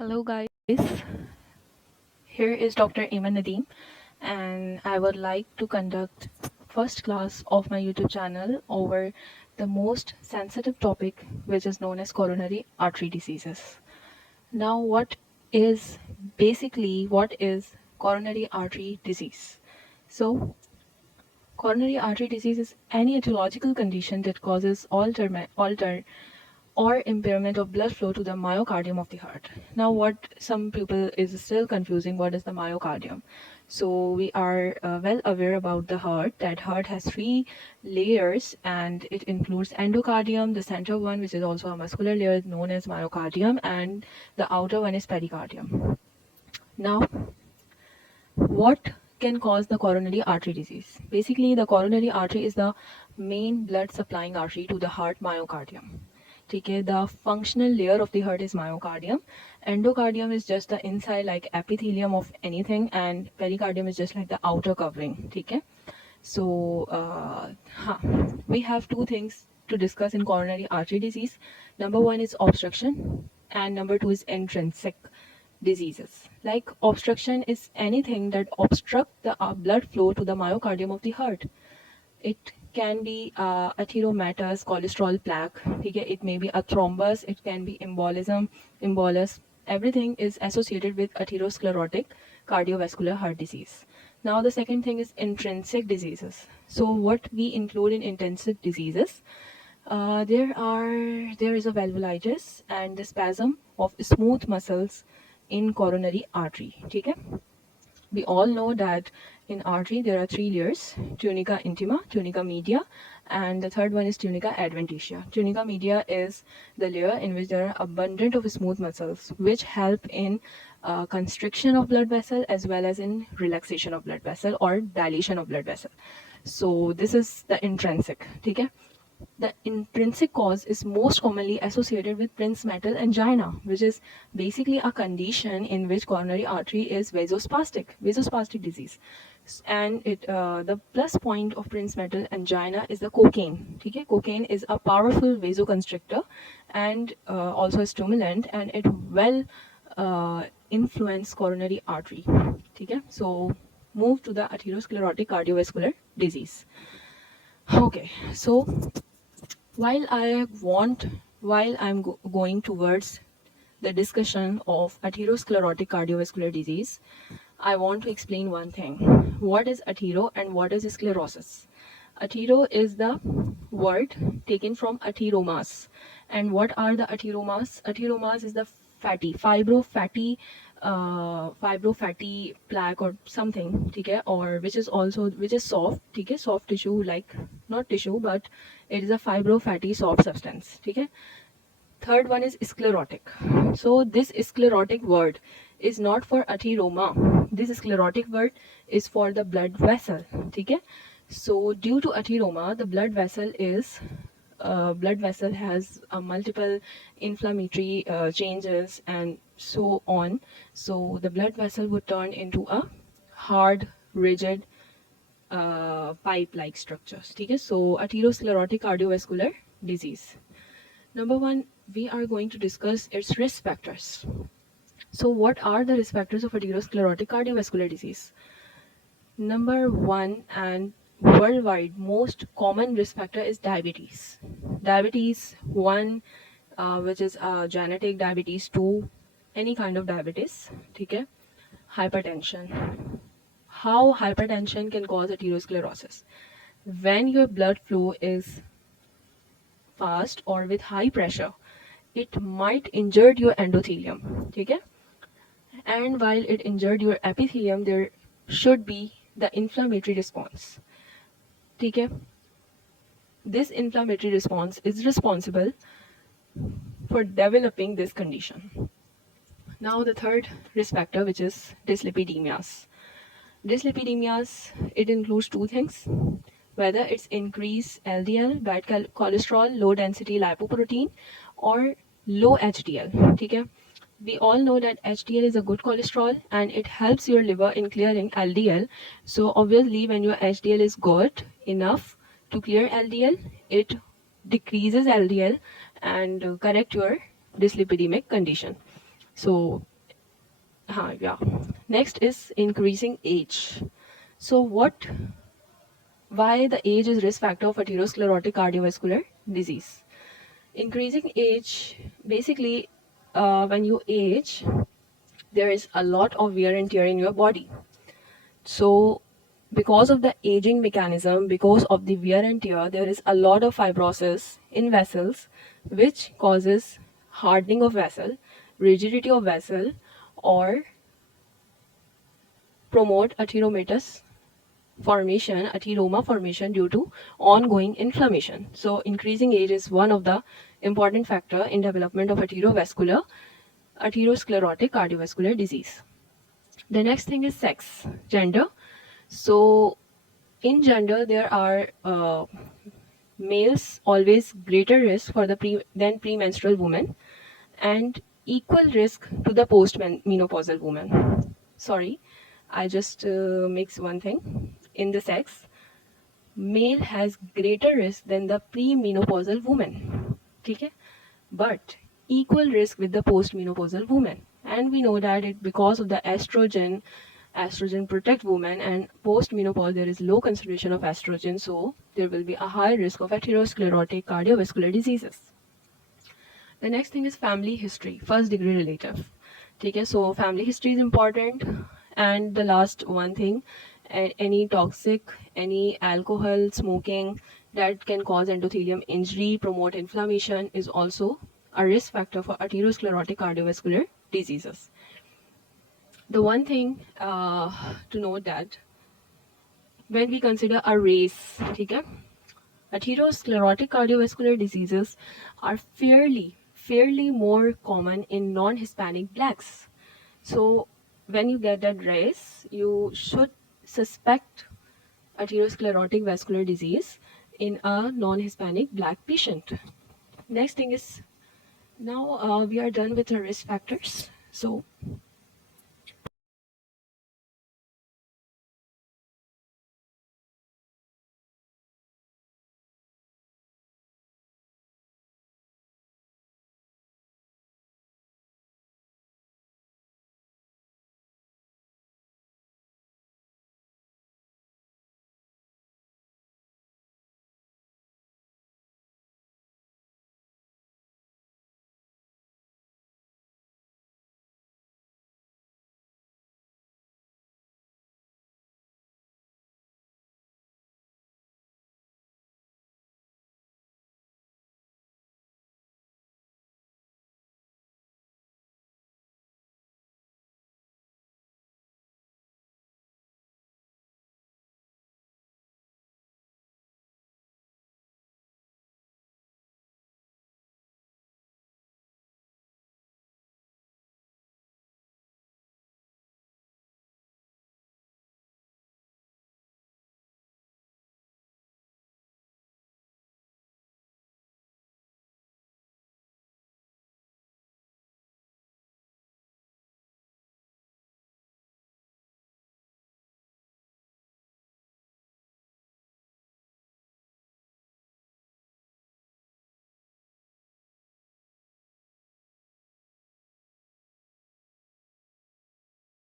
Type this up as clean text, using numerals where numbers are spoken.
Hello guys, here is Dr. AIMANNADEEM and I would like to conduct first class of my YouTube channel over the most sensitive topic which is known as coronary artery diseases. Now what is coronary artery disease? So coronary artery disease is any etiological condition that causes alter or impairment of blood flow to the myocardium of the heart. Now, what some people is still confusing, what is the myocardium? So we are well aware about the heart, that heart has three layers and it includes endocardium, the center one, which is also a muscular layer known as myocardium, and the outer one is pericardium. Now, what can cause the coronary artery disease? Basically, the coronary artery is the main blood supplying artery to the heart myocardium. Okay, the functional layer of the heart is myocardium. Endocardium is just the inside like epithelium of anything, and pericardium is just like the outer covering. Okay, so we have two things to discuss in coronary artery disease. Number one is obstruction, and number two is intrinsic diseases. Like obstruction is anything that obstruct the blood flow to the myocardium of the heart. It can be atheromatous cholesterol plaque. Okay? It may be a thrombus. It can be embolus. Everything is associated with atherosclerotic cardiovascular heart disease. Now the second thing is intrinsic diseases. So what we include in intrinsic diseases, there is a valvulitis and the spasm of smooth muscles in coronary artery. Okay? We all know that in artery there are three layers: tunica intima, tunica media, and the third one is tunica adventitia. Tunica media is the layer in which there are abundant of smooth muscles which help in constriction of blood vessel as well as in relaxation of blood vessel or dilation of blood vessel. So this is the intrinsic. Okay? The intrinsic cause is most commonly associated with Prince metal angina, which is basically a condition in which coronary artery is vasospastic disease. And the plus point of Prince metal angina is the cocaine. Okay? Cocaine is a powerful vasoconstrictor and also a stimulant, and it will influence coronary artery. Okay? So move to the atherosclerotic cardiovascular disease. Okay, so while going towards the discussion of atherosclerotic cardiovascular disease, I want to explain one thing. What is athero and what is sclerosis? Athero is the word taken from atheromas. And what are the atheromas? Atheromas is the fibrofatty plaque or something, okay, or which is soft, okay, soft tissue, like not tissue but it is a fibrofatty soft substance, okay. Third one is sclerotic. So this sclerotic word is not for atheroma. This sclerotic word is for the blood vessel, okay. So due to atheroma, the blood vessel has multiple inflammatory changes and so on. So the blood vessel would turn into a hard, rigid pipe-like structures. Okay? So atherosclerotic cardiovascular disease. Number one, we are going to discuss its risk factors. So what are the risk factors of atherosclerotic cardiovascular disease? Number one, and worldwide most common risk factor, is diabetes. Diabetes 1, which is genetic; diabetes 2, any kind of diabetes. Okay? Hypertension. How hypertension can cause atherosclerosis? When your blood flow is fast or with high pressure, it might injure your endothelium. Okay? And while it injured your epithelium, there should be the inflammatory response. Okay? This inflammatory response is responsible for developing this condition. Now the third risk factor, which is dyslipidemias. Dyslipidemias, it includes two things: whether it's increased LDL, bad cholesterol, low density lipoprotein, or low HDL. Okay? We all know that HDL is a good cholesterol and it helps your liver in clearing LDL. So obviously when your HDL is good enough to clear LDL, it decreases LDL and correct your dyslipidemic condition. So Yeah. Next is increasing age. So why the age is risk factor of atherosclerotic cardiovascular disease? Increasing age, basically, when you age, there is a lot of wear and tear in your body. So, because of the aging mechanism, because of the wear and tear, there is a lot of fibrosis in vessels, which causes hardening of vessel, rigidity of vessel, or promote atheromatous formation, atheroma formation due to ongoing inflammation. So, increasing age is one of the important factor in development of atherosclerotic cardiovascular disease. The next thing is sex, gender. So, in gender, there are males always greater risk for the than premenstrual women, and equal risk to the postmenopausal woman. Sorry, I just mix one thing. In the sex, male has greater risk than the premenopausal woman. Okay, but equal risk with the postmenopausal woman. And we know that it because of the estrogen protect women, and post menopause there is low concentration of estrogen, so there will be a high risk of atherosclerotic cardiovascular diseases. The next thing is family history, first degree relative. Okay, so family history is important. And the last one thing, any toxic, any alcohol, smoking that can cause endothelium injury, promote inflammation, is also a risk factor for atherosclerotic cardiovascular diseases. The one thing to note that when we consider a race, okay, atherosclerotic cardiovascular diseases are fairly more common in non-Hispanic blacks. So when you get that race, you should suspect atherosclerotic vascular disease in a non-Hispanic black patient. Next thing is, now we are done with the risk factors. So